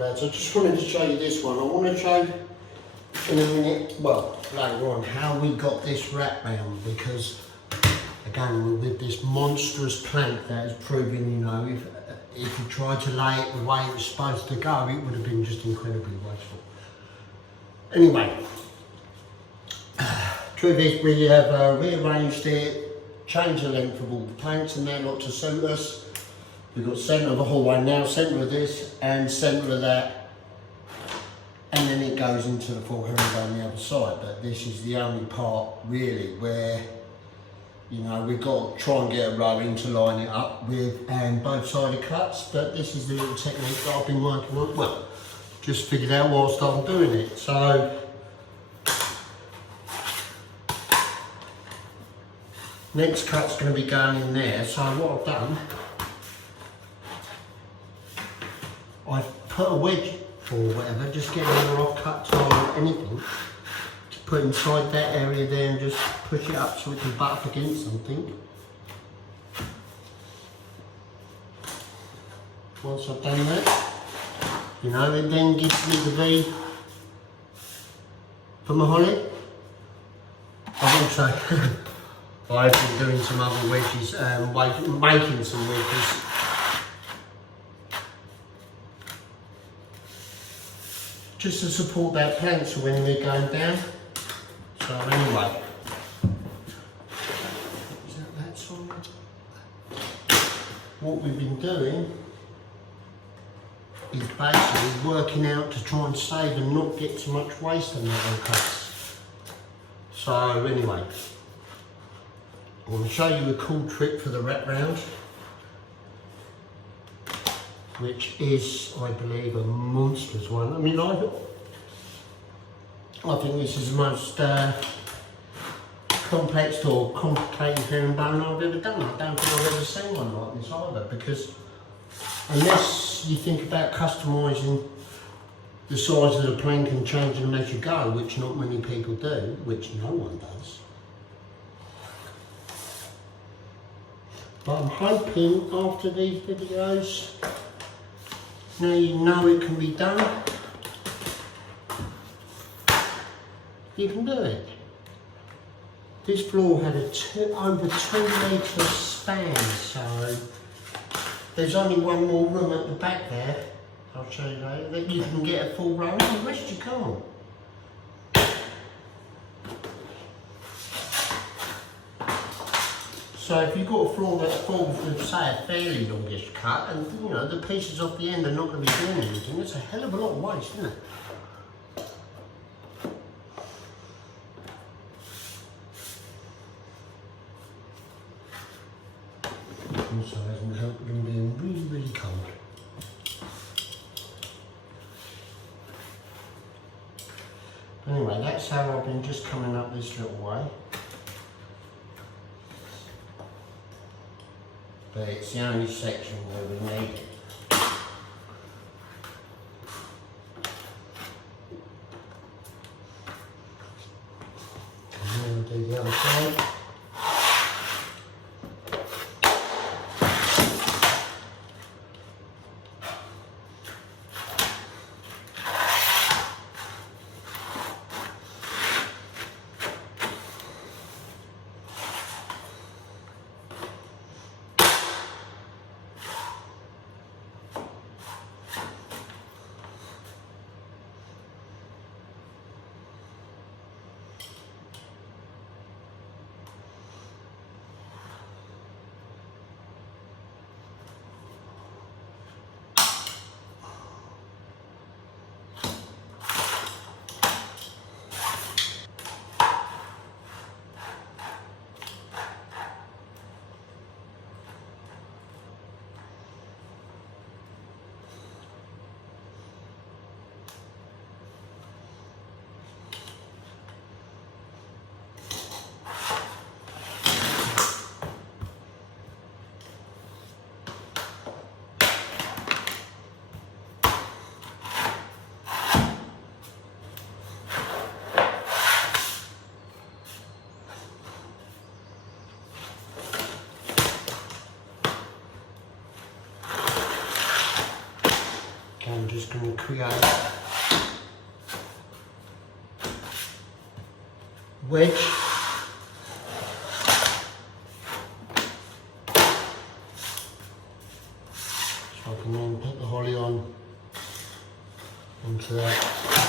So I just wanted to show you this one. I want to show in a minute, well, later on, how we got this wrap round, because again, with this monstrous plank that has proven, you know, if you tried to lay it the way it was supposed to go, it would have been just incredibly wasteful. Anyway, truth is, we have rearranged it, changed the length of all the planks and that lot to suit us. We've got centre of the hallway now, centre of this and centre of that, and then it goes into the full herringbone on the other side. But this is the only part really where, you know, we've got to try and get a row in to line it up with, and both sided cuts. But this is the little technique that I've been working on. Well, just figured out whilst I'm doing it. So next cut's going to be going in there. So what I've done, I've put a wedge or whatever, just get another off-cut tile or anything to put inside that area there and just push it up so it can butt up against something. Once I've done that, you know, it then gives me the V for my holly. I've also I've been doing some other wedges, making some wedges. Just to support that plank so when we're going down. So anyway, is that side? What we've been doing is basically working out to try and save and not get too much waste on that on cuts. So anyway, I'm going to show you a cool trick for the wrap round, which is, I believe, a monstrous one. I mean, I think this is the most complex or complicated herringbone I've ever done. I don't think I've ever seen one like this either, because unless you think about customising the size of the plank and changing them as you go, which not many people do, which no one does. But I'm hoping after these videos, now you know it can be done, you can do it. This floor had a over 2 metre span, so there's only one more room at the back there, I'll show you later, that you can get a full row in. The rest you can't. So if you've got a floor that falls with, say, a fairly longish cut, and you know the pieces off the end are not going to be doing anything, it's a hell of a lot of waste, isn't it? Also hasn't helped them being really, really cold. Anyway, that's how I've been just coming up this little way. But it's the only section where we need it. And then we'll do the other side. just going to create wedge. So I can then put the holly on onto that.